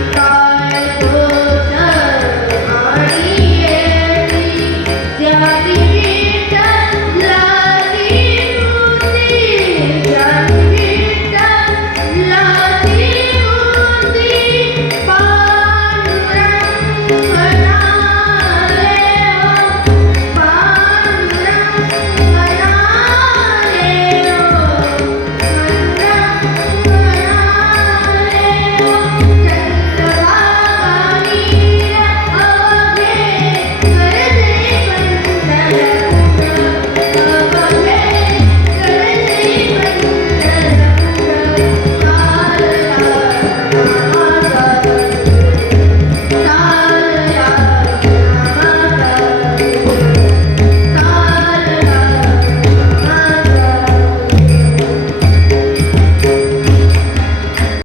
Thank you.